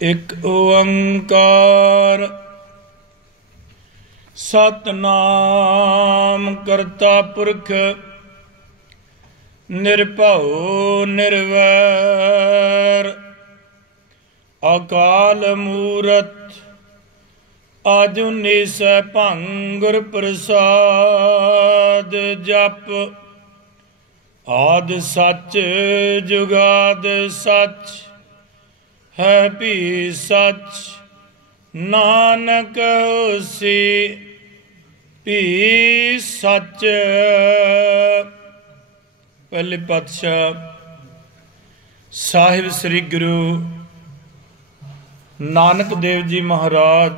एक ओंकार सतनाम करता पुरख निर्भव निर्वैर अकाल मूरत आजुनी सैभं गुर प्रसाद जप आद सच जुगाद सच है भी सच नानक होसी भी सच। पहले पातशाह साहिब श्री गुरु नानक देव जी महाराज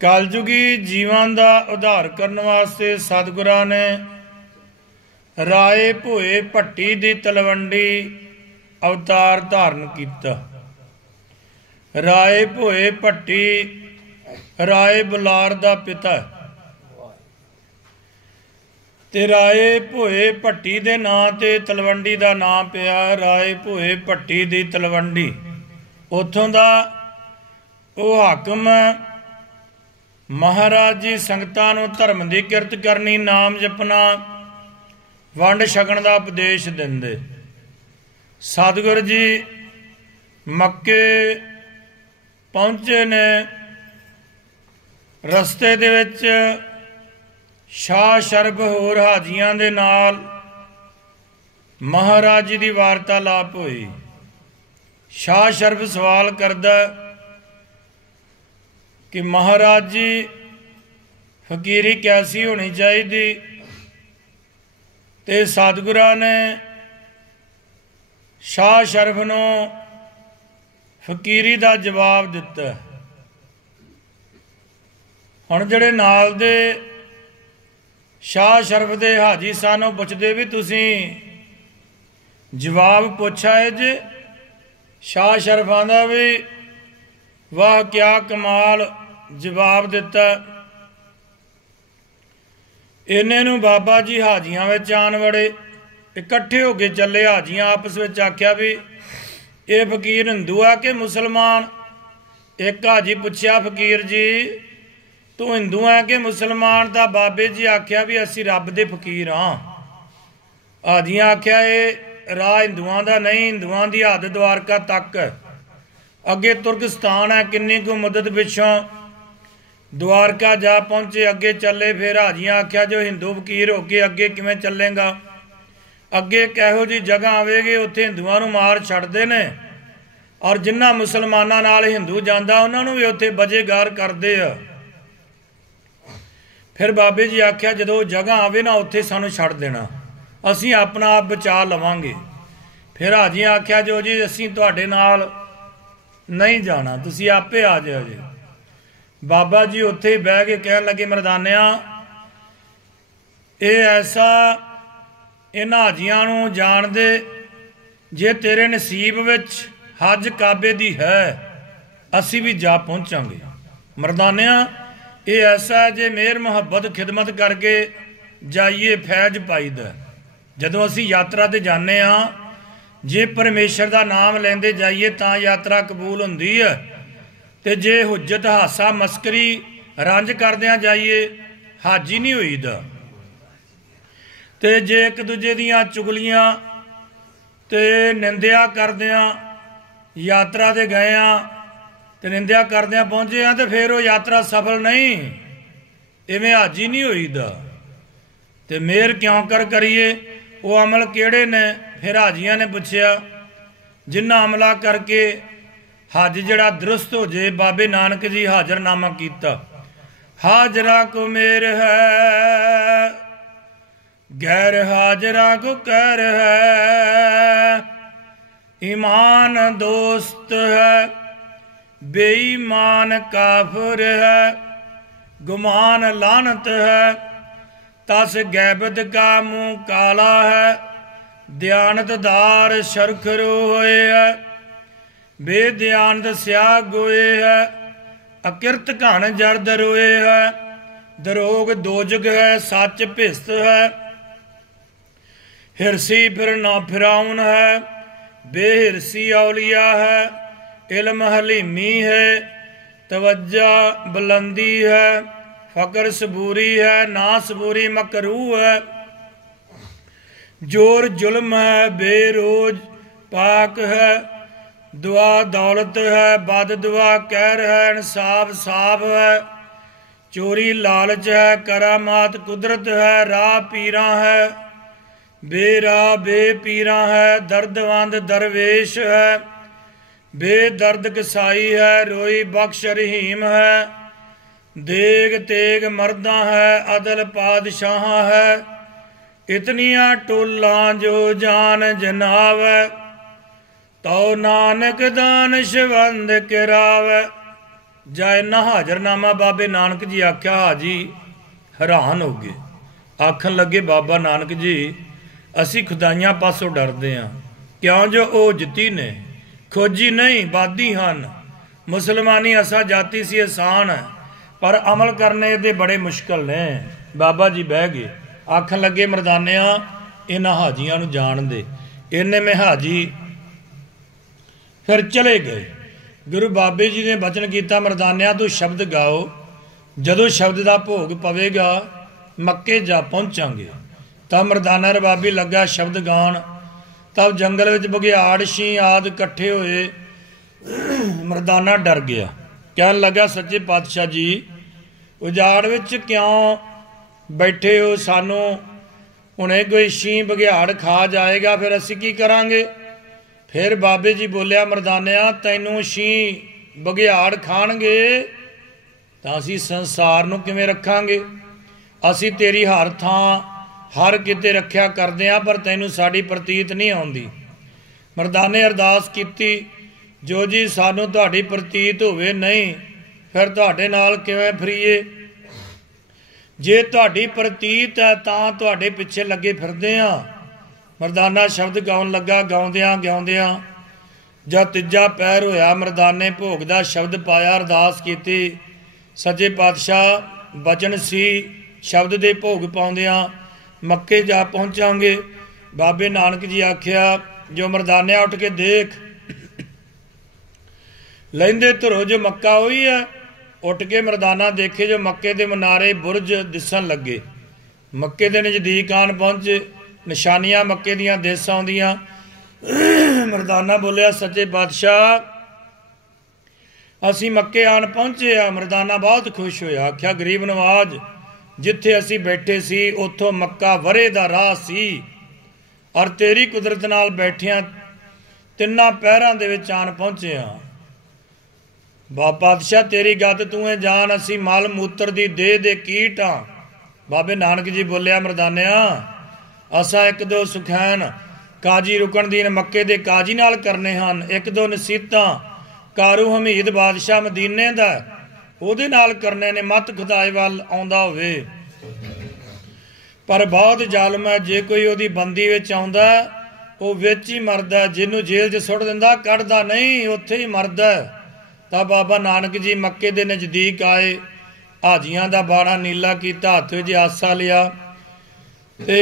कलयुगी जीवां दा उद्धार करने वास्ते सतगुरां ने राए भोए भट्टी दी तलवंडी अवतार धारण किया। राए भोए भट्टी राए बुलार दा पिता ते राए भोए भट्टी दे नां ते तलवंडी दा नां पिया राए भोए भट्टी दी तलवंडी। उथों दा वो हाकम महाराज जी संगतां नूं धर्म दी किरत करनी, नाम जपना, वंड छकण दा उपदेश दिंदे। सतगुरु जी मक्के पहुंचे ने, रस्ते दे विच शाह शरफ होर हाजियां दे नाल महाराज जी की वार्तालाप हुई। शाह शरफ सवाल करदा कि महाराज जी फकीरी कैसी होनी चाहिए, ते सतगुरां ने शाह शरफ नूं फकीरी दा जवाब दिता। हुण जिहड़े नाल दे शाह शरफ दे हाजी सन ओह पुछदे भी तुसीं जवाब पुछा है जे। शाह शरफ आंदा भी वाह क्या कमाल जवाब दिता। इन्ने नूं बाबा जी हाजियां विच आन वड़े, इकट्ठे हो के चले। हाजियां आपस में आख्या भी ये फकीर हिंदू आ कि मुसलमान। एक हाजी पूछया फकीर जी तू हिंदू है कि मुसलमान? ता बाबे जी आख्या भी असी रब दे फकीर हाँ। हाजियां आख्या ये राह हिंदुआं दा नहीं, हिंदुआं दी हद द्वारका तक है, अगे तुर्कस्तान है, किन्नी को मुदत पिछों द्वारका जा पहुंचे, अगे चले। फिर हाजियां आख्या जो हिंदू फकीर हो के अगे किवें चलेगा? अगे किहो जी जगह आवेगी उत्थे हिंदुआं नूं मार छड्डदे ने, और जिन्हां मुसलमानां नाल हिंदू जांदा उन्हां नूं भी उत्थे बजेगार करदे आ। फिर बाबे जी आख्या जदों जगह आवे ना उत्थे सानूं छड्ड देना, असीं अपना आप बचा लवांगे। फिर हाजियां आख्या जो जी असीं तुहाडे नाल नहीं जाना, तुसीं आपे आ जाओ जी। बाबा जी उत्थे ही बह के कहण लगे मरदानिया ये ऐसा इन्हां हाजियां नूं जाण दे जे तेरे नसीब विच हज काबे दी है असी भी जा पहुंचांगे। मरदानिया ये ऐसा है जे मेहर मुहब्बत खिदमत करके जाइए फैज पाईदा। जदों असी यात्रा ते जाने हाँ जे परमेश्वर दा नाम लैंदे जाइए तां यात्रा कबूल हुंदी है, ते जे हुज्जत हासा मस्करी रंज करदियां जाइए हाजी नहीं होईदा। ते जे एक दूजे दियां चुगलियां ते निंदिया करदियां यात्रा ते गए हाँ ते निंदिया करदियां पहुंचे हाँ, तो फिर वो यात्रा सफल नहीं, इवें हाजी नहीं होईदा। ते मेहर क्यों कर करिए, वो अमल किहड़े ने? फिर हाजियां ने पुछया जिन्ना अमला करके हज जड़ा दुरुस्त हो जाए। बाबे नानक जी हाजरनामा कीता। हाजरा को मेर है गैर हाजरा को कर है, ईमान दोस्त है बेईमान काफिर है, गुमान लानत है तस गैबत का मुंह काला है, दयानतदार शरखरू होए है बेदयानत स्याह गोए है, अकिरत घन जर्द रोए है, दरोग दोजग है सच भिस्त है, हिरसी फिर ना फिराउन है बेहिरसी औलिया है, इल्म हलीमी है, तवज्जा बुलंदी है, फकर सबूरी है, ना सबूरी मकरू है, जोर जुल्म है, बेरोज पाक है, दुआ दौलत है, बद दुआ कहर है, इंसाफ साफ है, चोरी लालच है, करामात कुदरत है, राह पीरा है, बेराह बेपीरा है, दर्दवंद दरवेश है, बेदर्द कसाई है, रोई बख्श रहीम है, देग तेग मर्दा है, अदल पादशाह है, इतनियां टोलां जो जान जनाब है, तो नानक दानशवंद किरावै। जायना हाजरनामा बाबे नानक जी आख्या, हाजी हैरान हो गए, आखन लगे बाबा नानक जी असी खुदाइयां पासों डरते हैं, क्यों जो वो जिती ने खोजी नहीं बादी हन, मुसलमानी असा जाति सी आसान है, पर अमल करने दे बड़े मुश्किल ने। बाबा जी बह गए, आखन लगे मरदानिया इन्हां हाजियां नूं जान दे। इन्ने में हाजी फिर चले गए। गुरु बाबे जी ने बचन किया, मरदानिया तू शब्द गाओ, जदों शब्द का भोग पवेगा मक्के जा पहुँचांगे। तब मरदाना रबाबी लगा शब्द गान। तब जंगल में बघियाड़ शी आदि इकट्ठे होए। मरदाना डर गया, कहन लगा सच्चे पातशाह जी उजाड़ विच क्यों बैठे हो, सानू हुणे कोई शी बघियाड़ खा जाएगा, फिर असी की करांगे। फिर बाबे जी बोलिया, मरदानिया तैनू शी बघियाड़ खाणगे तां असी संसार नूं किवें रखांगे। असी तेरी हर थां हर किते रखिया करदे हां, पर तैनू साडी प्रतीत नहीं आउंदी। मरदाने अरदास कीती, जो जी सानू तुहाडी प्रतीत होवे नहीं, फिर तुहाडे नाल किवें फरीए। जे तुहाडी प्रतीत है तां तुहाडे पिछे लगे फिरदे हां। मरदाना शब्द गाउन लगा, गाउंदियां गाउंदियां जद तीजा पैर होया, मरदाने भोग दा शब्द पाया, अरदास कीती, सच्चे पातशाह बचन सी शब्द दे भोग पाउंदियां मक्के जा पहुँचांगे। बाबे नानक जी आख्या, जो मरदानिया उठ के देख, लैंदे धुरो जो मक्का उही है। उठ के मरदाना देखे, जो मक्के दे मनारे बुरज दिसन लगे। मक्के दे नज़दीक आन पहुंचे, निशानियां मक्के दियां दिस आउंदियां। मरदाना बोलिया, सच्चे पातशाह असी मक्के आन पहुंचे आ। मरदाना बहुत खुश होया, आख्या गरीब नवाज जिथे असी बैठे सी उथों मक्का वरे दा राह सी, और तेरी कुदरत नाल बैठिया तिन्ना पहरां दे विच आन पहुंचे आ। पातशाह तेरी गत तू है जान, असी मल मूत्र दी देह दे कीट हाँ। बाबे नानक जी बोलिया, मरदानिया असा एक दो सुखैन काजी रुकन दीन मक्के दे काजी नाल करने हन, एक दो नसीहतां कारू हमीद बादशाह मदीने दा ਉਹਦੇ नाल करने ने, मत खुदाई वाल आउंदा होवे। पर बहुत जालम है, जे कोई ਉਹਦੀ ਬੰਦੀ ਵਿੱਚ ਆਉਂਦਾ ਉਹ ਵਿੱਚ ਹੀ ਮਰਦਾ, ਜਿਹਨੂੰ ਜੇਲ੍ਹ 'ਚ ਸੁੱਟ ਦਿੰਦਾ ਕੱਢਦਾ ਨਹੀਂ, ਉੱਥੇ ਹੀ ਮਰਦਾ। ਤਾਂ ਬਾਬਾ ਨਾਨਕ ਜੀ ਮੱਕੇ ਦੇ ਨਜ਼ਦੀਕ ਆਏ, ਹਾਜੀਆਂ ਦਾ ਬਾਣਾ ਨੀਲਾ ਕੀਤਾ, ਹੱਥ ਵਿੱਚ ਆਸਾ ਲਿਆ ਤੇ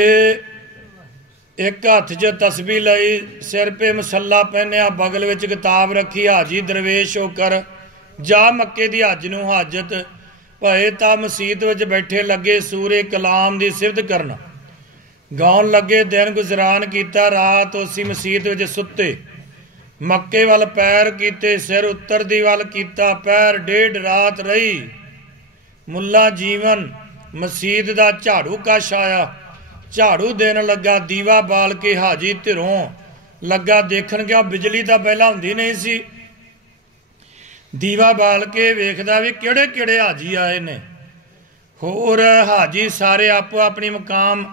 ਇੱਕ ਹੱਥ 'ਚ ਤਸਬੀਹ ਲਈ, ਸਿਰ 'ਤੇ ਮਸੱਲਾ ਪਹਿਨਿਆ, ਬਗਲ ਵਿੱਚ ਕਿਤਾਬ ਰੱਖੀ। ਹਾਜੀ ਦਰਵੇਸ਼ ਹੋकर जा मक्के दी हज नूं हाजत भए, तां मसीत विच बैठे लगे सूरे कलाम दी सिफत करन। गाउन लगे दिन गुजरान कीता, रात उसी मसीत विच सुते। मक्के वाल पैर कीते, सिर उत्तर दी वाल कीता, पैर डेढ़ रात रही। मुल्ला जीवन मसीत दा झाड़ू कश आया, झाड़ू देन लगा, दीवा बाल के हाजी धिरों लगा देखण गया। बिजली तां पहलां हुंदी नहीं सी। दीवा बाल के वेखदा भी किहड़े किहड़े हाजी आए ने। होर हाजी सारे आपो अपनी मुकाम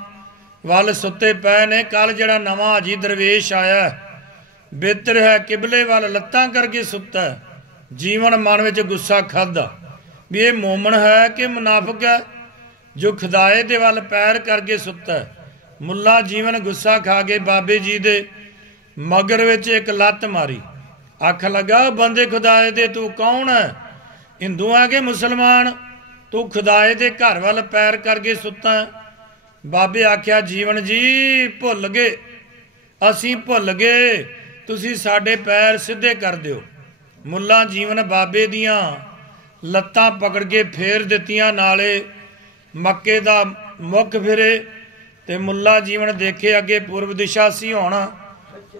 वाल सुते पे ने। कल जिहड़ा नवां हाजी दरवेश आया बेहतर है किबले वाल लत्तां करके सुता है। जीवन मन विच गुस्सा खादा भी ये मोमन है कि मुनाफिक है जो खुदाए दे वाल पैर करके सुता है। मुल्ला जीवन गुस्सा खा के बाबे जी दे मगर विच एक लत्त मारी। आख लगा, बंदे खुदाए दे तू कौन है, हिंदू है कि मुसलमान, तू खुदाए दे घर वाल पैर करके सुता है। बाबे आख्या, जीवन जी भुल गए, असी भुल गए, तुसी साडे पैर सीधे कर दिओ। ਮੁੱਲਾ ਜੀਵਨ ਬਾਬੇ ਦੀਆਂ ਲੱਤਾਂ ਪਕੜ ਕੇ ਫੇਰ ਦਿੱਤੀਆਂ, ਨਾਲੇ ਮੱਕੇ ਦਾ ਮੁੱਖ ਫਿਰੇ ਤੇ ਮੁੱਲਾ ਜੀਵਨ ਦੇਖੇ ਅੱਗੇ ਪੂਰਬ ਦਿਸ਼ਾ ਸੀ, ਹੁਣ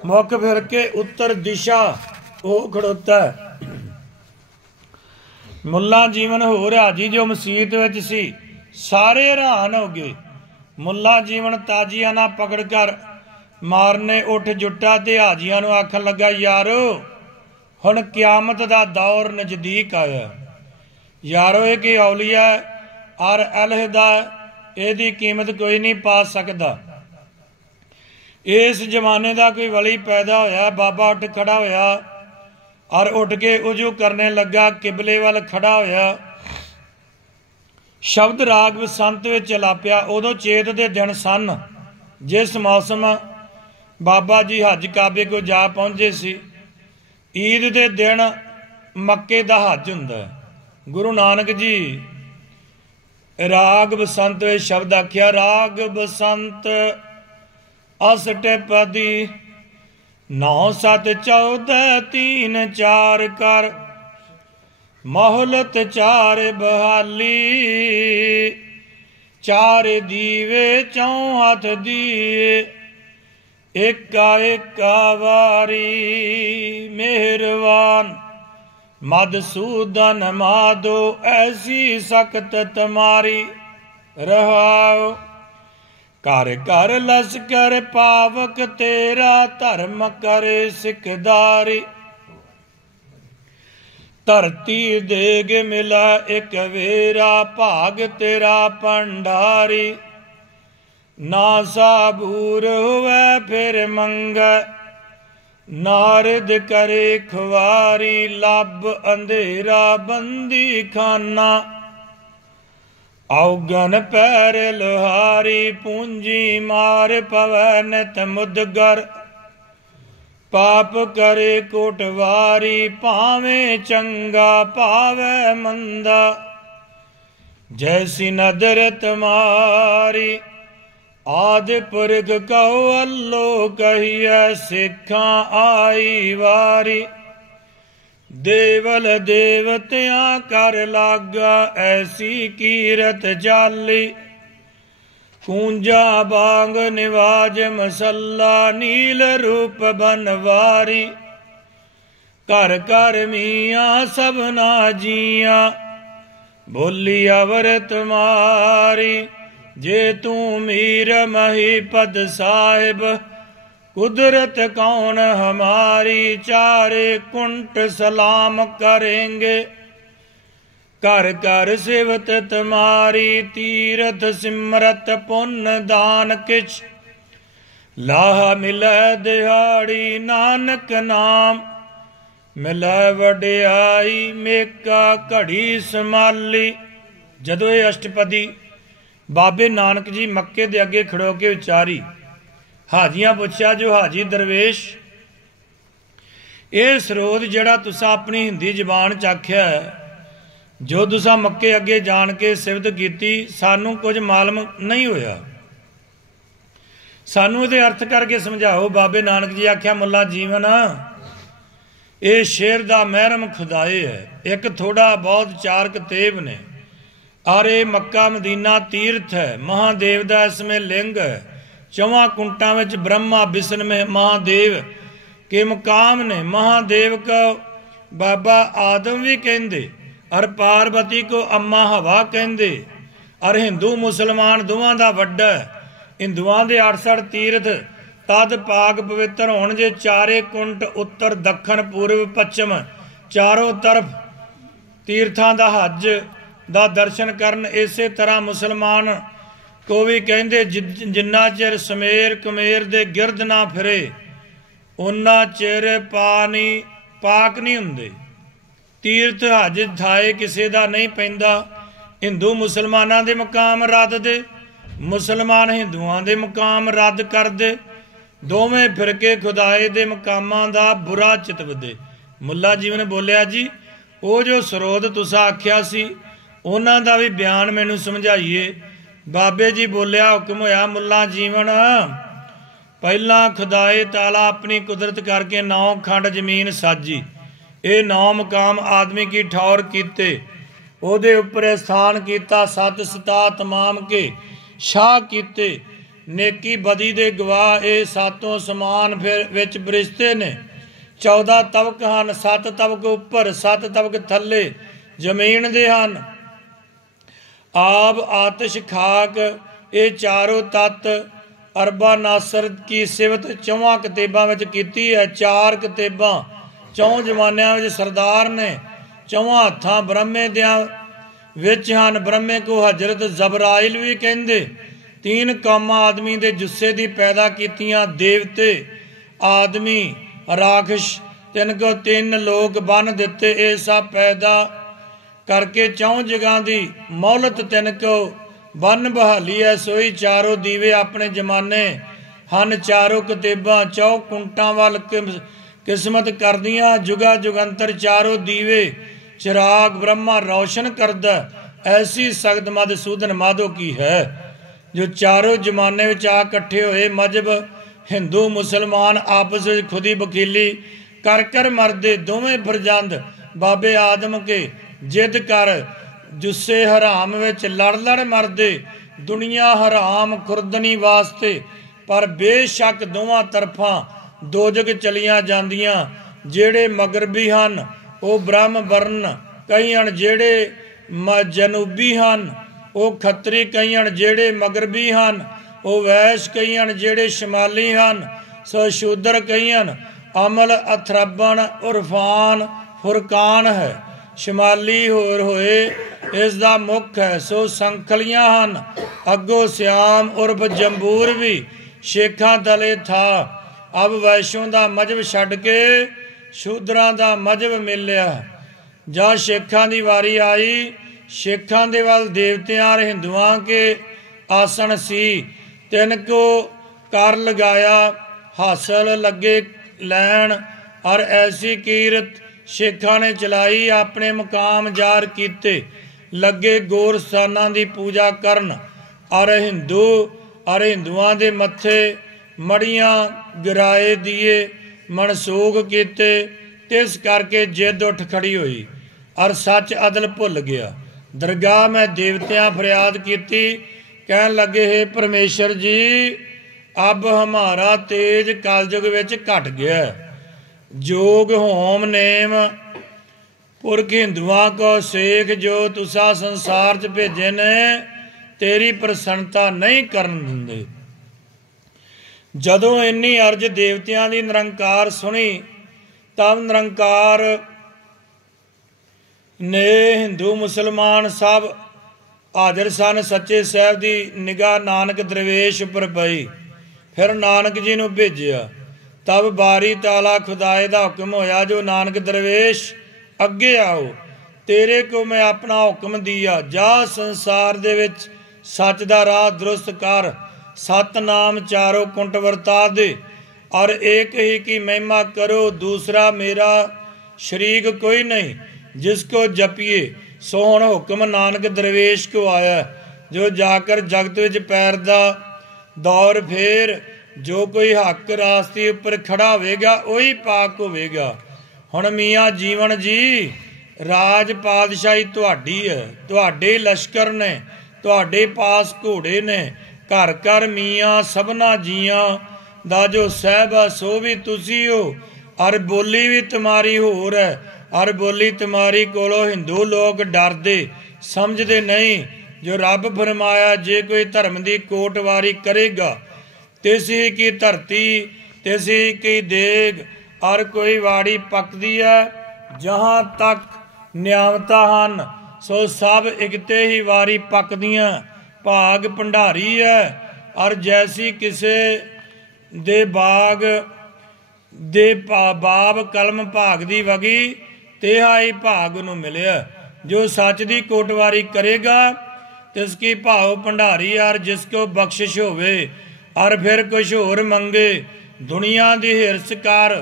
ਮੁੱਖ ਫਿਰ ਕੇ ਉੱਤਰ ਦਿਸ਼ਾ ਉਹ ਖੜੋਤਾ। ਮੁੱਲਾ ਜੀਵਨ ਹੋ ਰਿਹਾ ਜੀ ਜੋ ਮਸੀਤ ਵਿੱਚ ਸੀ, ਸਾਰੇ ਹੈਰਾਨ ਹੋ ਗਏ। ਮੁੱਲਾ ਜੀਵਨ ਤਾਜੀਆਂ ਨਾਲ ਪਕੜ ਕਰ ਮਾਰਨੇ ਉੱਠ ਜੁੱਟਾ ਤੇ ਹਾਜੀਆਂ ਨੂੰ ਆਖਣ ਲੱਗਾ, ਯਾਰੋ ਹੁਣ ਕਿਆਮਤ ਦਾ ਦੌਰ ਨਜ਼ਦੀਕ ਆਇਆ। ਯਾਰੋ ਇਹ ਕਿ ਔਲੀਆ ਔਰ ਅਲਹਿਦਾ, ਇਹਦੀ ਕੀਮਤ ਕੋਈ ਨਹੀਂ ਪਾ ਸਕਦਾ। ਇਸ ਜ਼ਮਾਨੇ ਦਾ ਕੋਈ ਵਲੀ ਪੈਦਾ ਹੋਇਆ। ਬਾਬਾ ਉੱਠ ਖੜਾ ਹੋਇਆ ਔਰ ਉੱਠ ਕੇ ਉਜੂ ਕਰਨੇ ਲੱਗਾ, ਕਿਬਲੇ ਵੱਲ ਖੜਾ ਹੋਇਆ। ਸ਼ਬਦ ਰਾਗ ਬਸੰਤ ਵਿੱਚ ਚਲਾਪਿਆ। ਉਦੋਂ ਚੇਤ ਦੇ ਦਿਨ ਸਨ, ਜਿਸ ਮੌਸਮ ਬਾਬਾ ਜੀ ਹੱਜ ਕਾਬੇ ਕੋ ਜਾ ਪਹੁੰਚੇ ਸੀ। ਈਦ ਦੇ ਦਿਨ ਮੱਕੇ ਦਾ ਹੱਜ ਹੁੰਦਾ। ਗੁਰੂ ਨਾਨਕ ਜੀ ਰਾਗ ਬਸੰਤ ਵਿੱਚ ਸ਼ਬਦ ਆਖਿਆ, ਰਾਗ ਬਸੰਤ ਅਸ਼ਟਪਦੀ 9 7 14 3 4 ਕਰ ਮਹੁਲਤ 4 ਬਹਾਲੀ 4 ਦੀਵੇ 4 ਹੱਥ ਦੀਏ ਏਕਾ ਏਕਾ ਵਾਰੀ ਮਿਹਰਬਾਨ ਮਦਸੂਦਨ ਮਾਦੋ ਐਸੀ ਸਖਤ ਤੁਮਾਰੀ ਰਹਾਓ। ਕਰ ਕਰ ਲਸਕਰ ਪਾਵਕ ਤੇਰਾ ਧਰਮ ਕਰੇ ਸਿਕਦਾਰੀ। ਧਰਤੀ ਦੇਗ ਮਿਲਾ ਇੱਕ ਵੇਰਾ ਭਾਗ ਤੇਰਾ ਭੰਡਾਰੀ। ਨਾ ਸਾਬੂਰ ਹੋਵੇ ਫਿਰ ਮੰਗੈ ਨਾਰਦ ਕਰੇ ਖੁਆਰੀ। ਲੱਭ ਅੰਧੇਰਾ ਬੰਦੀ ਖਾਨਾ ਔਗਨ ਪੈਰ ਲੋਹਾਰੀ। ਪੂੰਜੀ ਮਾਰ ਪਵੈ ਨਿਤ ਮੁਦਗਰ ਪਾਪ ਕਰੇ ਕੋਟਵਾਰੀ। ਭਾਵੇਂ ਚੰਗਾ ਭਾਵੇਂ ਮੰਦਾ ਜੈਸੀ ਨਦਰ ਤੁਮਾਰੀ। ਆਦ ਪੁਰਖ ਕਉ ਅੱਲੋ ਕਹੀਐ ਸਿੱਖਾਂ ਆਈ ਵਾਰੀ। ਦੇਵਲ ਦੇਵਤਿਆਂ ਕਰ ਲਾਗਾ ਐਸੀ ਕੀਰਤ ਜਾਲੀ। ਕੂੰਜਾ ਬਾਂਗ ਨਿਵਾਜ ਮਸੱਲਾ ਨੀਲ ਰੂਪ ਬਨਵਾਰੀ। ਘਰ ਘਰ ਮੀਆਂ ਸਭਨਾ ਜੀਆਂ ਬੋਲੀ ਅਵਰ ਤੁਮਾਰੀ। ਜੇ ਤੂੰ ਮੀਰ ਮਹੀਪਦ ਸਾਹਿਬ कुदरत कौन हमारी। चारे कुंट सलाम करेंगे कर कर सिवत तुम्हारी। तीरथ सिमरत पुण्य दान किछ लाह मिलै दिहाड़ी। नानक नाम मिलै वडियाई मेका घड़ी संभाली। जदों ये अष्टपदी बाबे नानक जी मक्के दे अगे खड़ो के उचारी, हाजियां पुछया, जो हाजी दरवेश ये सरोद जड़ा तुसा अपनी हिंदी जबान च आख्या है, जो तुसा मक्के अगे जान के सिफत की, सानू कुछ मालूम नहीं होया, सानू इहदे अर्थ करके समझाओ। बाबे नानक जी आख्या, मुल्ला जीवन ये शेर दा महरम खुदाए है। एक थोड़ा बहुत 4 कतेब ने और ये मक्का मदीना तीर्थ है। महादेव दा इसमें लिंग है। 4 कुंटा में ब्रह्मा विष्णु में महादेव के मुकाम ने। महादेव को बाबा आदम भी कहते और पार्वती को अम्मा हवा कहते। और हिंदू मुसलमान दोवां दा वड्डा है। हिंदुआं दे 68 तीर्थ तद पाक पवित्र होण जे। 4 कुंट उत्तर दक्षिण पूर्व पश्चिम चारों तरफ तीर्थां दा हज दा दर्शन करन। इसे तरह मुसलमान को भी कहते, जिन्ना चिर समेर कमेर दे गिरद ना फिरे उन्ना चिर पानी पाक नहीं हुंदे। तीर्थ हज थाए किसे दा नहीं पैंदा। हिंदू मुसलमानां दे मकाम रद्द दे, मुसलमान हिंदुआं दे मकाम रद्द कर दे। दोवें फिरके खुदाए दे मकामां दा बुरा चितवदे। मुल्ला जीवन बोलिया, जी वो जो सरोद तुसा आख्या सी उन्हां दा भी बयान मैनूं समझाइए। बाबे जी बोलिया, हुक्म होया, मुल्ला जीवन पहला खुदाए ताला अपनी कुदरत करके 9 खंड जमीन साजी। ਇਹ ਨੌ ਮਕਾਮ ਆਦਮੀ ਕੀ ਠੌਰ ਕੀਤੇ, ਉਹਦੇ ਉੱਪਰ ਸਥਾਨ ਕੀਤਾ। ਸਤ ਸਤਾ ਤਮਾਮ ਕੇ ਸ਼ਾਹ ਕੀਤੇ, ਨੇਕੀ ਬਦੀ ਦੇ ਗਵਾਹ ਇਹ ਸਾਤੋਂ ਸਮਾਨ ਫਿਰ ਵਿੱਚ ਬਰਿਸ਼ਤੇ ਨੇ। 14 ਤਬਕ ਹਨ, 7 ਤਬਕ ਉੱਪਰ 7 ਤਬਕ ਥੱਲੇ ਜ਼ਮੀਨ ਦੇ ਹਨ। ਆਬ ਆਤਿਸ਼ ਖਾਕ ਇਹ ਚਾਰੋਂ ਤੱਤ ਅਰਬਾ ਨਾਸਰ ਕੀ ਸਿਵਤ 4 ਕਿਤਾਬਾਂ ਵਿੱਚ ਕੀਤੀ ਹੈ। 4 ਕਿਤਾਬਾਂ 4 ਜ਼ਮਾਨਿਆਂ ਵਿੱਚ ਸਰਦਾਰ ਨੇ 4 ਹੱਥਾਂ ਬ੍ਰਹਮੇ ਦਿਆਂ ਵਿੱਚ ਹਨ। ਬ੍ਰਹਮੇ ਕੋ ਹਜ਼ਰਤ ਜ਼ਬਰਾਇਲ ਵੀ ਕਹਿੰਦੇ। 3 ਕੌਮਾਂ ਆਦਮੀ ਦੇ ਜੁੱਸੇ ਦੀ ਪੈਦਾ ਕੀਤੀਆਂ, ਦੇਵਤੇ ਆਦਮੀ ਰਾਖਸ਼ 3 ਕੋ 3 ਲੋਕ ਬੰਨ ਦਿੱਤੇ। ਇਹ ਸਭ ਪੈਦਾ ਕਰਕੇ 4 ਜਗ੍ਹਾ ਦੀ ਮੌਲਤ 3 ਕੋ ਬੰਨ ਬਹਾਲੀ ਹੈ। ਸੋਈ ਚਾਰੋਂ ਦੀਵੇ ਆਪਣੇ ਜ਼ਮਾਨੇ ਹਨ। ਚਾਰੋਂ ਕਿਤਾਬਾਂ 4 ਕੁੰਟਾਂ ਵੱਲ ਕਿਸਮਤ ਕਰਦੀਆਂ। ਜੁਗਾ ਜੁਗੰਤਰ ਚਾਰੋਂ ਦੀਵੇ ਚਿਰਾਗ ਬ੍ਰਹਮਾ ਰੌਸ਼ਨ ਕਰਦਾ। ਐਸੀ ਸਖਤ ਮਦ ਸੂਦਨ ਮਾਧੋ ਕੀ ਹੈ। ਜੋ ਚਾਰੋਂ ਜ਼ਮਾਨੇ ਵਿੱਚ ਆ ਇਕੱਠੇ ਹੋਏ ਮਜ਼ਹਬ ਹਿੰਦੂ ਮੁਸਲਮਾਨ ਆਪਸ ਵਿੱਚ ਖੁਦੀ ਵਕੀਲੀ ਕਰ ਕਰ ਮਰਦੇ। ਦੋਵੇਂ ਫਰਜ਼ੰਦ ਬਾਬੇ ਆਦਮ ਕੇ ਜਿੱਦ ਕਰ ਜੁੱਸੇ ਹਰਾਮ ਵਿੱਚ ਲੜ ਲੜ ਮਰਦੇ। ਦੁਨੀਆ ਹਰਾਮ ਖੁਰਦਨੀ ਵਾਸਤੇ, ਪਰ ਬੇਸ਼ੱਕ ਦੋਵਾਂ ਤਰਫਾਂ ਦੋਜਗ ਚਲੀਆਂ ਜਾਂਦੀਆਂ। ਜਿਹੜੇ ਮਗਰਬੀ ਹਨ ਉਹ ਬ੍ਰਹਮ ਵਰਨ ਕਈ ਹਨ, ਜਿਹੜੇ ਜਨੂਬੀ ਹਨ ਉਹ ਖੱਤਰੀ ਕਈ ਹਨ, ਜਿਹੜੇ ਮਗਰਬੀ ਹਨ ਉਹ ਵੈਸ਼ ਕਈ ਹਨ, ਜਿਹੜੇ ਸ਼ਮਾਲੀ ਹਨ ਸੋ ਸ਼ੂਦਰ ਕਈ ਹਨ। ਅਮਲ ਅਥਰਬਣ ਉਰਫਾਨ ਫੁਰਕਾਨ ਹੈ। ਸ਼ਮਾਲੀ ਹੋਰ ਹੋਏ ਇਸ ਦਾ ਮੁੱਖ ਹੈ। ਸੋ ਸੰਖਲੀਆਂ ਹਨ ਅੱਗੋਂ ਸਿਆਮ ਉਰਫ ਜੰਬੂਰ ਵੀ ਸ਼ੇਖਾਂ ਤਲੇ ਥਾ। ਅਬ ਵੈਸ਼ੋਂ ਦਾ ਮਜ਼ਹਬ ਛੱਡ ਕੇ ਸ਼ੂਦਰਾਂ ਦਾ ਮਜ਼ਹਬ ਮਿਲਿਆ। ਜਾਂ ਸ਼ੇਖਾਂ ਦੀ ਵਾਰੀ ਆਈ, ਸ਼ੇਖਾਂ ਦੇ ਵੱਲ ਦੇਵਤਿਆਂ ਔਰ ਹਿੰਦੂਆਂ ਕੇ ਆਸਣ ਸੀ। 3 ਕੋ ਕਰ ਲਗਾਇਆ ਹਾਸਲ ਲੱਗੇ ਲੈਣ। ਔਰ ਐਸੀ ਕੀਰਤ ਸ਼ੇਖਾਂ ਨੇ ਚਲਾਈ, ਆਪਣੇ ਮੁਕਾਮ ਜ਼ਾਹਰ ਕੀਤੇ। ਲੱਗੇ ਗੋਰਸਥਾਨਾਂ ਦੀ ਪੂਜਾ ਕਰਨ। ਔਰ ਹਿੰਦੂਆਂ ਦੇ ਮੱਥੇ ਮੜੀਆਂ ਗਿਰਾਏ ਦੀਏ ਮਨਸੂਖ ਕੀਤੇ। ਤਿਸ ਕਰਕੇ ਜਿੱਦ ਉੱਠ ਖੜੀ ਹੋਈ ਔਰ ਸੱਚ ਅਦਲ ਭੁੱਲ ਗਿਆ। ਦਰਗਾਹ ਮੈਂ ਦੇਵਤਿਆਂ ਫਰਿਆਦ ਕੀਤੀ, ਕਹਿਣ ਲੱਗੇ ਹੈ ਪਰਮੇਸ਼ਰ ਜੀ, ਅਬ ਹਮਾਰਾ ਤੇਜ ਕਲਯੁਗ ਵਿੱਚ ਘਟ ਗਿਆ। जोग होम नेम पुरख हिंदुआं को सेख जो तुसा संसार च भेजे ने तेरी प्रसन्नता नहीं करन दिंदे। जदों इन्नी अर्ज देवतियां दी निरंकार सुनी तब निरंकार ने हिंदू मुसलमान सब हाजिर सन। सच्चे साहिब दी निगाह नानक दरवेश उपर पई। फिर नानक जी नूं भेजिया। तब बारी ताला खुदाए दा हुक्म होया, जो नानक दरवेश अगे आओ, तेरे को मैं अपना हुक्म दिया। जा संसार दे विच सच दा राह दुरुस्त कर। सतनाम चारों कुंट वरता दे और एक ही की महिमा करो। दूसरा मेरा शरीक कोई नहीं, जिसको जपिए। सो हुण हुक्म नानक दरवेश को आया, जो जाकर जगत विच पैर दा दौर फेर। जो कोई हक रास्ते उपर खड़ा होवेगा वही पाक होवेगा। हुण मियाँ जीवन जी, राज पातशाही तुहाडी है, तुहाडे लश्कर ने, तुहाडे पास घोड़े ने। घर घर मियाँ सबना जियां दा जो साहिब है सो भी तुसी हो। और बोली भी तुम्हारी होर है। और बोली तुम्हारी कोलों हिंदू लोग डरदे समझदे नहीं। जो रब फरमाया, जे कोई धर्म की कोटवारी करेगा तिसी की धरती तिसी की देग। और कोई वाड़ी पकदी है जहाँ तक नियामतां हन सो सब इकते ही वारी पकदियां। भाग भंडारी है और जैसी किसे दे बाग दे बाब कलम भाग दी वगी तेहा ही भाग नूं मिलिया। जो सच दी कोटवारी करेगा तिसकी भाव भंडारी। और जिसको बख्शिश होवे और फिर कुछ होर मंगे, दुनिया दी हिरस कर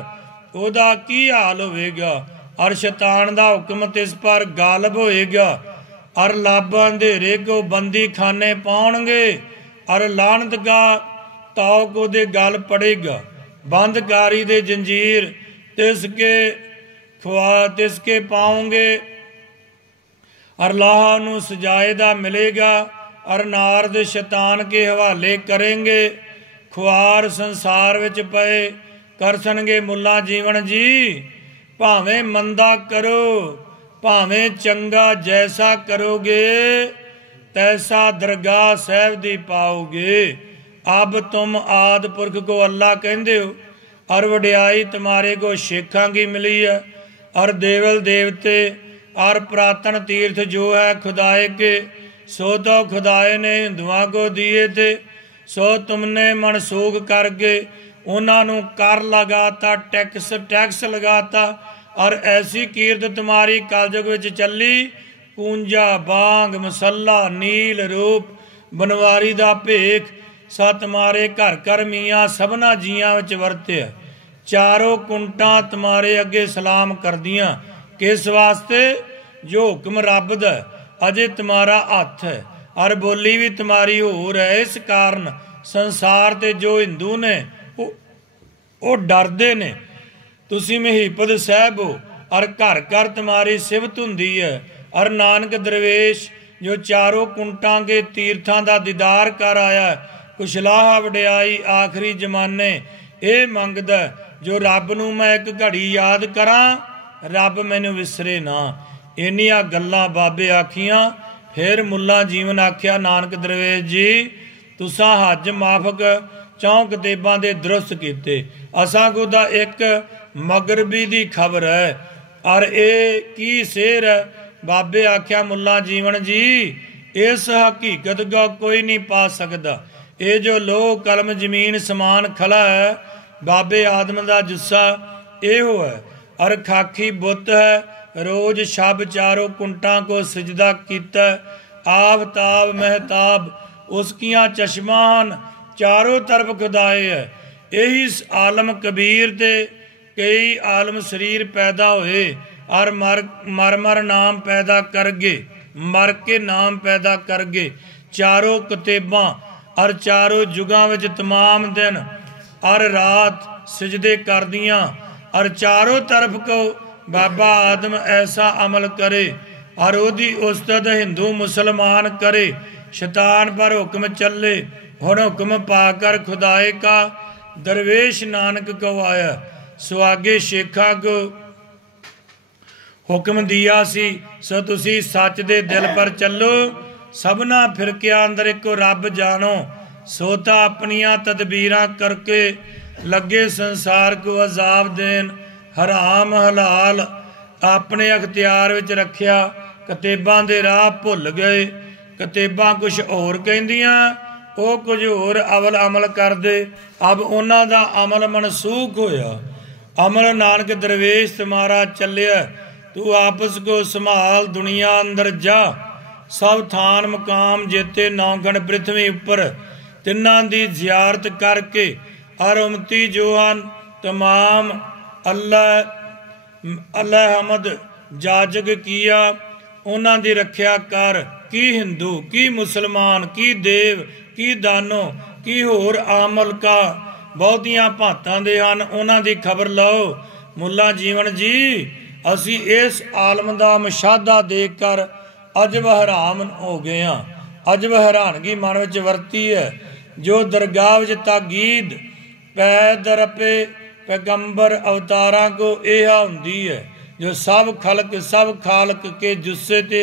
ओदा की हाल होवेगा। और शैतान दा हुक्म तिस पर गालिब होएगा। और लाभ अंधेरे को बंदी खाने पाउणगे। और लानत का ताव को दे गल पड़ेगा। बंदकारी दे जंजीर तिसके खुआ तिसके पाओगे। और लाहा नू सजाए दा मिलेगा। और नारद शैतान के हवाले करेंगे। खुआर संसार विच पए करसनगे मुल्ला जीवन जी। भावें मंदा करो भावें चंगा, जैसा करोगे तैसा दरगाह साहब दी पाओगे। अब तुम आद पुरख को अल्लाह कहंदे हो। और वड्याई तुम्हारे को शेखां की मिली है। और देवल देवते और पुरातन तीर्थ जो है खुदाए के, सो तो खुदाए ने हिंदुओं को दिए थे। सो तुमने मनसूख करके उन्होंने कर लगाता, टैक्स लगाता। और ऐसी कीर्त तुम्हारी कलयुग विच चली। पूंजा बांग मसला नील रूप बनवारी दा भेख सा तुम्हारे घर घर मियाँ सबना जियां विच वरत्या। चारों कुंटां तुम्हारे अगे सलाम करदियां। किस वास्ते? जो हुक्म रब दा अजे तुम्हारा हथ है। और बोली भी तुम्हारी होर है। इस कारण संसार ते जो हिंदू ने वो डरदे ने। तुसी महीपत साहब हो। और घर घर तुम्हारी सिफत हुंदी है। और नानक दरवेश जो चारों कुंटां के तीर्थां दा दीदार कर आया। कुशलाहा वड्याई आखिरी जमाने ये मंगदा जो रब नूं मैं एक घड़ी याद करां, रब मैनू विसरे ना। इन्नियां गल्लां बाबे आखियां। फिर मुल्ला जीवन आख्या नानक दरवेश जी तुसां हज माफक चौं किताबां दे दुरुस्त कीते। असां को दा एक मगरबी दी खबर है। और ये की सेर है? बाबे आख्या मुल्ला जीवन जी इस हकीकत को कोई नहीं पा सकता। ये जो लोह कलम जमीन समान खला है बाबे आदम दा जुस्सा एहो है। और खाकी बुत है रोज शब चारों कुंटां को सजदा कीता। आफताब महताब उसकियां चश्मान चारों तरफ खुदाए है। यही आलम कबीर ते कई आलम शरीर पैदा होए। और मर मर नाम पैदा कर गए, मर के नाम पैदा कर गए। चारों किताबां और चारों जुगां विच तमाम दिन और रात सजदे कर दियां। और चारों तरफ को बाबा आदम ऐसा अमल करे। और ओदी उस्तद हिंदू मुसलमान करे। शैतान पर हुक्म चले। हुण हुक्म पाकर खुदाए का दरवेश नानक को आया। सुहागे शेखा को हुक्म दिया सी। सो तुसी सच दे दिल पर चलो। सबना फिरकिया अंदर एको रब जानो। सोता अपनिया तदबीरां करके लगे संसार को अजाब देन। हराम हलाल अपने अख्तियार विच रखिया। किताबां दे राह भुल गए। किताबां कुछ होर कहंदियां वो कुछ होर अवल अमल करदे। अब उन्हां दा अमल मनसूख होया। अमल नानक दरवेश तुम्हारा चलिया। तू आपस को संभाल दुनिया अंदर जा। सब थान मकाम जेते नौगण पृथ्वी उपर तिन्हां दी जियारत करके और उमती जो हन तमाम अल्लाह हमद जाजग किया। उन्हां दी रखिया कर। की हिंदू की मुसलमान की देव की दानो की होर आमल का बहुतियां भातां दे हन। उन्हां दी खबर लो मुल्ला जीवन जी। असी इस आलम का मुशाहदा देख कर अजब हैरान हो गए हाँ। अजब हैरानगी मन विच वरती है। जो दरगाह विच ताकीद पै दरपे पैगंबर अवतारां को यह हुंदी है। जो सब खालक के जुस्से ते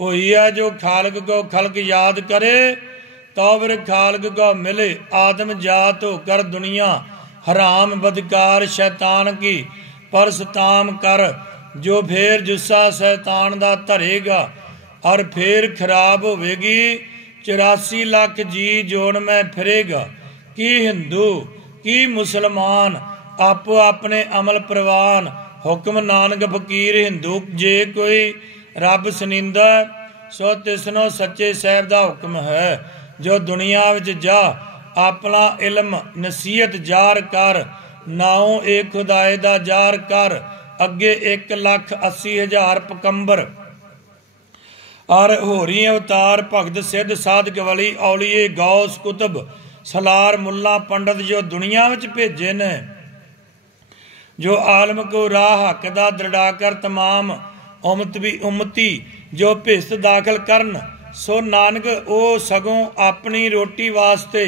हुई है। जो खालक को खलक याद करे तो फिर खालक को मिले। आदम जात होकर दुनिया हराम बदकार शैतान की परसताम कर। जो फिर जुस्सा शैतान दा धरेगा और फिर खराब होवेगी। 84 लाख जी जोड़ में फिरेगा। की हिंदू की मुसलमान आपो अपने अमल प्रवान। हुक्म नानक फकीर हिंदू जे कोई रब सुनिंदा सो तिसनो सच्चे साहब दा हुक्म है। जो दुनिया विच जा अपना इल्म नसीहत जार कर। नाओ एक खुदाए दा जार कर। अगे 1,80,000 पकंबर और होरी अवतार भगत सिद्ध साधक वली औलिए गौस कुतुब सलार मुल्ला पंडित जो दुनिया विच भेजे ने। जो आलम को राह हक दा दृढ़ा कर तमाम उम्मती जो भिस्त दाखिल करन। सो नानक ओ सगों अपनी रोटी वास्ते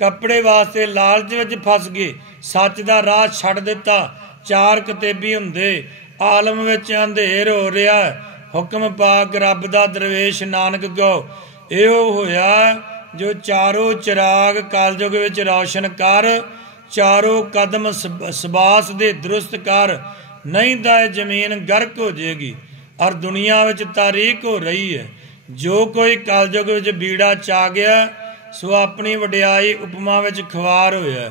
कपड़े वास्ते लालच विच फस गए, सच दा राह छड्ड दिता। चार कतेबी हुंदे आलम विच अंधेर हो रहा, हुक्म पाक रब दा दरवेश नानक गो। इहो होया जो चारों चिराग कलयुग विच रोशन कर, चारों कदम सबास दे दुरुस्त कर, नहीं तां जमीन गर्क हो जाएगी और दुनिया विच तारीक हो रही है। जो कोई कलयुग विच बीड़ा चा गया सो अपनी वडियाई उपमा विच खुआर होया।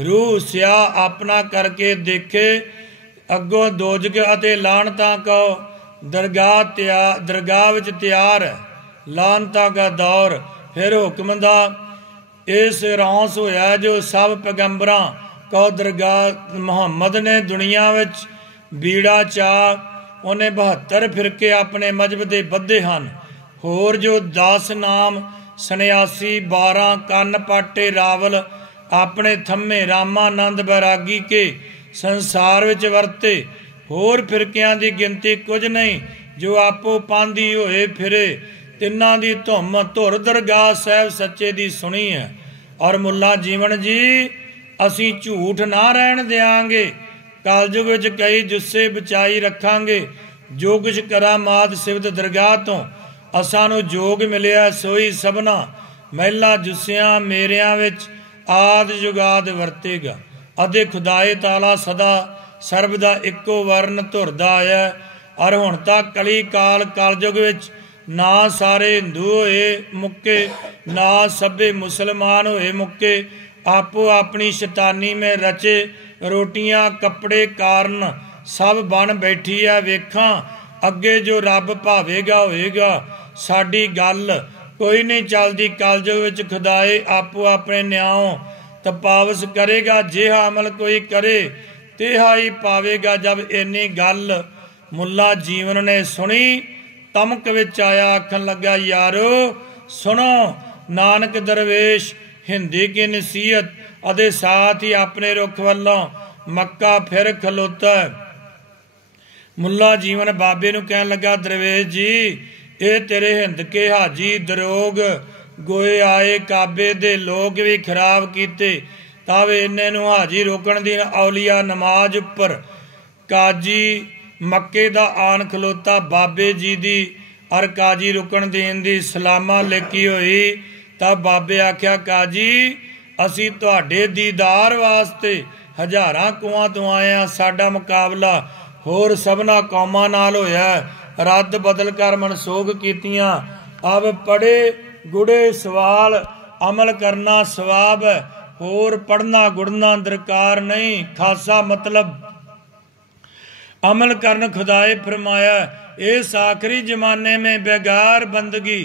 रूह सिया अपना करके देखे, अगों दोजक अते लानतां को दरगाह विच तैयार है। लानतां का दौर फिर हुक्म दा इस रौंस होया जो सब पैगंबरां को दरगाह मुहम्मद ने दुनिया विच बीड़ा चा। उन्हें 72 फिरके अपने मजहब दे बद्धे हन। होर जो 10 नाम सन्यासी 12 कन्न पाटे रावल अपने थम्मे रामानंद बैरागी के संसार विच वरते। होर फिरकियां दी गिनती कुछ नहीं जो आपो पांदी होए फिरे। तिन्हां दी धुम धुर दरगाह साहब सच्चे दी सुनी है। और मुल्ला जीवन जी असी झूठ ना रहन देंगे, कलयुग विच कई जुस्से बचाई रखांगे। जो कुछ करामात सिवत दरगाह तो असानू जोग मिलिया सोई सबना महिला जुस्सियां मेरियां विच आद जुगाद वरतेगा। अदे खुदाए ताला सदा सर्ब दा इक्को वर्ण धुरदा आया। और हुण तां कली काल कलयुग विच ना सारे हिंदू होए मुक्के, ना सभे मुसलमान होए मुक्के। आपो अपनी शैतानी में रचे रोटियां कपड़े कारण सब बन बैठी है। वेखां अगे जो रब भावेगा होएगा, साडी गल कोई नहीं चलती। कलयुग विच खुदाए आपो अपने न्याओ तपावस करेगा। जिहा अमल कोई करे तिहा ही पावेगा। जब इन्नी गल मुल्ला जीवन ने सुनी, तमक विच आया, आखन लगा यारो सुनो। नानक दरवेश हिंदी की नसीहत अदे साथ ही अपने रुख वालों मक्का फिर खलोता है। मुल्ला जीवन बाबे नूं कहन लगा दरवेश जी ये तेरे हिंद के हाजी दरोग गोए आए काबे दे लोग भी खराब कीते। तावे इन्ने नूं हाजी रोकण दी औलिया नमाज उपर काजी मक्के दा आन खलोता। बाबे जी दी और काजी रुकण देन दी सलामा लिखी हुई। तब बाबे आख्या काजी असी तुहाडे दीदार वास्ते हजारां कुआं तो आए हां। साडा मुकाबला होर सबना कौमां नाल होया। रद्द बदल कर मनसूख कीतियां। अब पढ़े गुड़े सवाल अमल करना सवाब है। होर पढ़ना गुड़ना दरकार नहीं। खासा मतलब अमल करन खुदाए फरमाया। इस आखिरी जमाने में बेगार बंदगी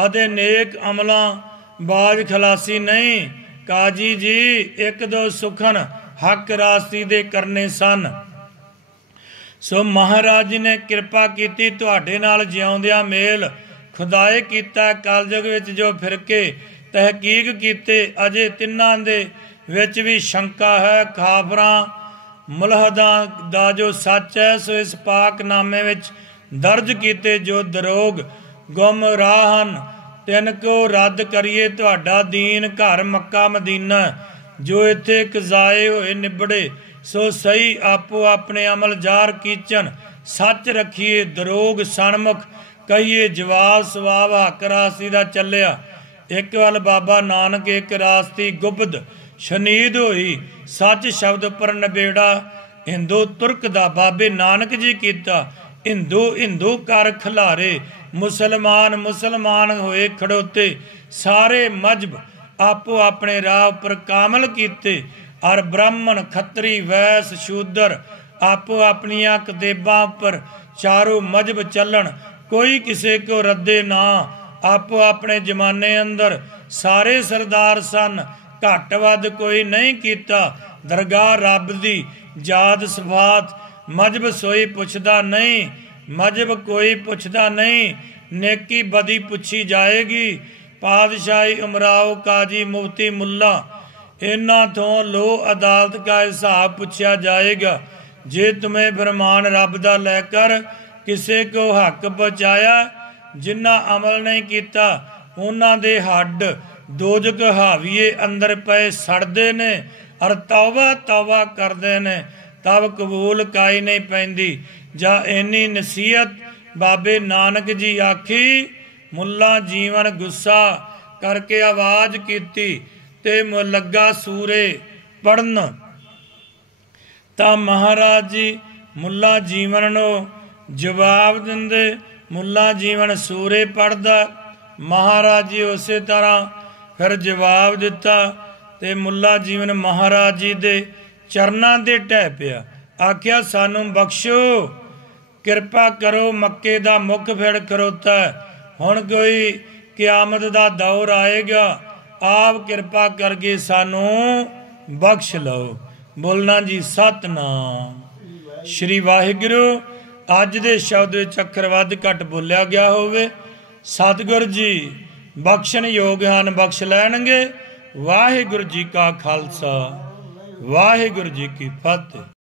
अदे नेक अमलों बाज खलासी नहीं। काजी जी एक दो सुखन हक रास्ती दे करने सन। सो महाराज जी ने कृपा की तुहाडे नाल जिउंदियां मेल खुदाए कीता। कलयुग विच जो फिरके तहकीक कीते अजे तिन्हां दे विच भी शंका है। खाफरां मुलहदां दा जो सच है सो इस पाकनामे विच दर्ज कीते। जो दरोग गुमराह हन तिन को रद्द करिए तुहाडा दीन घर मक्का मदीना। जो इत्थे कजाए होए निबड़े सो सही आपो अपने अमल जार कीचन। सच रखिए दरोग सनमुख कहिए जवाब सवाब हक रास्ती दा चलिया। एक वल बाबा नानक एक रास्ती गुप्त शनीद होई। सच शब्द पर नबेड़ा हिंदू तुर्क दा बाबे नानक जी कीता। हिंदू हिंदू कर खिलारे मुसलमान मुसलमान होए खड़ोते। सारे मजहब आपो अपने राह पर कामल कीते। और ब्राह्मण खत्री वैस शूदर आपो अपनिया कतेबां पर चारों मजहब चलन। कोई किसे को रद्दे ना। आपो अपने जमाने अंदर सारे सरदार सन। घट वध कोई नहीं कीता। दरगाह रब दी जात सफात मजहब सोई पुछदा नहीं। मजहब कोई पुछदा नहीं। नेकी बदी पुछी जाएगी। पादशाही उमराओ काजी मुफ्ती मुल्ला इन्हां तो लो अदालत का हिसाब पूछा जाएगा। जे तुम्हें फरमान रब दा लैकर किसे को हक पहुँचाया, जिन्ना अमल नहीं किया उन्हां दे हड्ड दोजक हावीए अंदर पे सड़दे ने, और तौबा तौबा करदे ने तब कबूल काई नहीं पैंदी। जा इन्नी नसीहत बाबे नानक जी आखी, मुल्ला जीवन गुस्सा करके आवाज कीती ते लगा सूरे पढ़न। ਤਾਂ ਮਹਾਰਾਜ ਜੀ ਮੁੱਲਾ ਜੀਵਨ ਨੂੰ ਜਵਾਬ ਦਿੰਦੇ। ਮੁੱਲਾ ਜੀਵਨ ਸੂਰੇ ਪੜਦਾ, ਮਹਾਰਾਜ ਜੀ ਉਸੇ ਤਰ੍ਹਾਂ ਫਿਰ ਜਵਾਬ ਦਿੱਤਾ ਤੇ ਮੁੱਲਾ ਜੀਵਨ ਮਹਾਰਾਜ ਜੀ ਦੇ ਚਰਨਾਂ ਦੇ ਢਹਿ ਪਿਆ। ਆਖਿਆ ਸਾਨੂੰ ਬਖਸ਼ੋ, ਕਿਰਪਾ ਕਰੋ, ਮੱਕੇ ਦਾ ਮੁੱਖ ਫਿਰ ਖਲੋਤਾ, ਹੁਣ ਕੋਈ ਕਿਆਮਤ ਦਾ ਦੌਰ ਆਏਗਾ, ਆਪ ਕਿਰਪਾ ਕਰਕੇ ਸਾਨੂੰ ਬਖਸ਼ ਲਓ। ਬੋਲਣਾ ਜੀ ਸਤਨਾਮ ਸ਼੍ਰੀ ਵਾਹਿਗੁਰੂ। ਅੱਜ ਦੇ ਸ਼ਬਦ ਵਿੱਚ ਅੱਖਰ ਵੱਧ ਘੱਟ ਬੋਲਿਆ ਗਿਆ ਹੋਵੇ। ਸਤਿਗੁਰ ਜੀ ਬਖਸ਼ਣ ਯੋਗ ਹਨ, ਬਖਸ਼ ਲੈਣਗੇ। ਵਾਹਿਗੁਰੂ ਜੀ ਕਾ ਖਾਲਸਾ, ਵਾਹਿਗੁਰੂ ਜੀ ਕੀ ਫਤਿਹ।